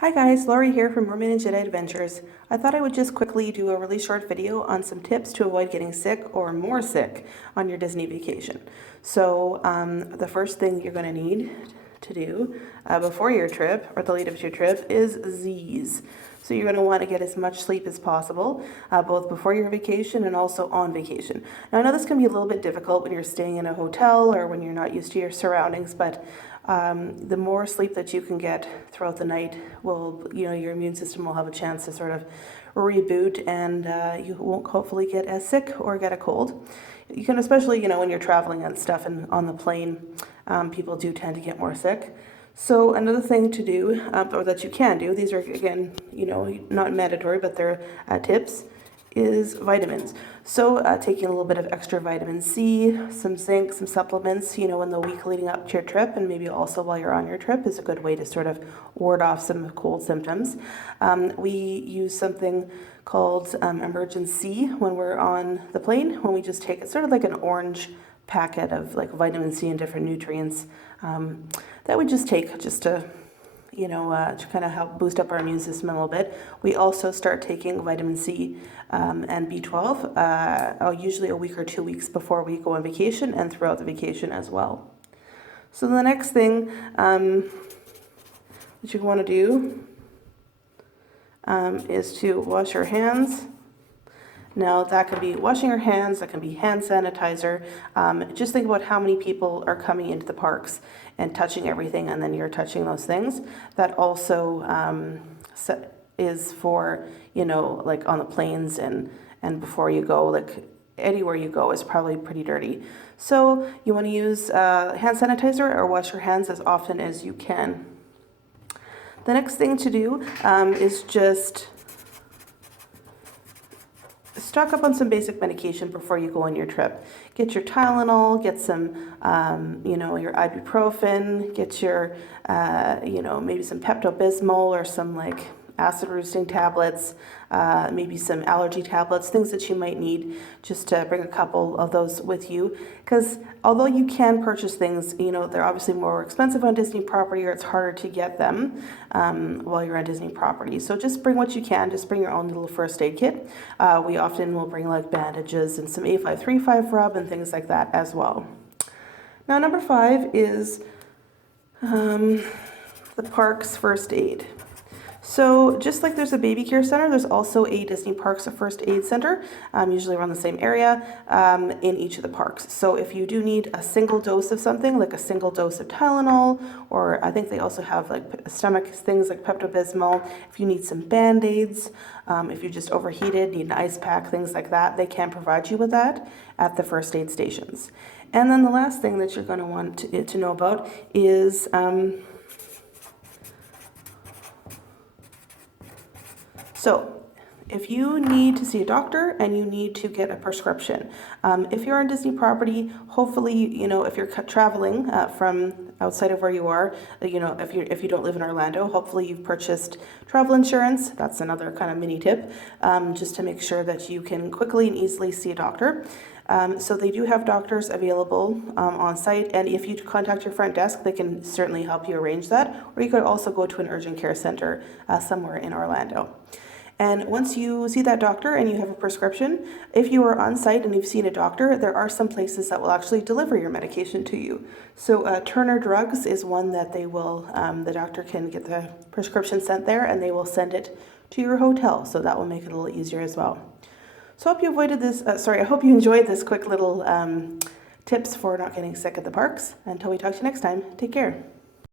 Hi guys, Laurie here from Mermaid and Jedi Adventures. I thought I would just quickly do a really short video on some tips to avoid getting sick or more sick on your Disney vacation. So the first thing you're going to need to do before your trip or the lead up to your trip is Z's. So you're going to want to get as much sleep as possible, both before your vacation and also on vacation. Now I know this can be a little bit difficult when you're staying in a hotel or when you're not used to your surroundings, but the more sleep that you can get throughout the night will, your immune system will have a chance to sort of reboot, and you won't hopefully get as sick or get a cold. You can, especially, when you're traveling and stuff and on the plane, people do tend to get more sick. So another thing to do, or that you can do, these are again, not mandatory, but they're tips, is vitamins. So taking a little bit of extra vitamin C, some zinc, some supplements, in the week leading up to your trip, and maybe also while you're on your trip, is a good way to sort of ward off some cold symptoms. We use something called Emergen-C when we're on the plane, when we just take it sort of like an orange packet of like vitamin C and different nutrients that we just take just to kind of help boost up our immune system a little bit. We also start taking vitamin C and B12 usually a week or 2 weeks before we go on vacation and throughout the vacation as well. So the next thing that you want to do is to wash your hands. Now, that could be washing your hands, that can be hand sanitizer. Just think about how many people are coming into the parks and touching everything, and then you're touching those things. That also is for, like on the planes and before you go, like anywhere you go is probably pretty dirty. So you want to use hand sanitizer or wash your hands as often as you can. The next thing to do is just stock up on some basic medication before you go on your trip. Get your Tylenol, get some, your ibuprofen, get your, maybe some Pepto-Bismol or some like acid reducing tablets, maybe some allergy tablets, things that you might need. Just to bring a couple of those with you, because although you can purchase things, they're obviously more expensive on Disney property, or it's harder to get them while you're on Disney property. So just bring what you can. Just bring your own little first aid kit. We often will bring like bandages and some A535 rub and things like that as well. Now, number 5 is the park's first aid. So just like there's a baby care center, there's also a Disney Parks first aid center, usually around the same area in each of the parks. So if you do need a single dose of something, like a single dose of Tylenol, or I think they also have like stomach things like Pepto-Bismol, if you need some Band-Aids, if you're just overheated, need an ice pack, things like that, they can provide you with that at the first aid stations. And then the last thing that you're going to want to know about is so if you need to see a doctor and you need to get a prescription, if you're on Disney property, hopefully, if you're traveling from outside of where you are, if you don't live in Orlando, hopefully you've purchased travel insurance. That's another kind of mini tip, just to make sure that you can quickly and easily see a doctor. So they do have doctors available on site, and if you contact your front desk, they can certainly help you arrange that, or you could also go to an urgent care center somewhere in Orlando. And once you see that doctor and you have a prescription, if you are on site and you've seen a doctor, there are some places that will actually deliver your medication to you. So Turner Drugs is one that they will, the doctor can get the prescription sent there and they will send it to your hotel. So that will make it a little easier as well. So I hope you avoided this, I hope you enjoyed this quick little tips for not getting sick at the parks. Until we talk to you next time, take care.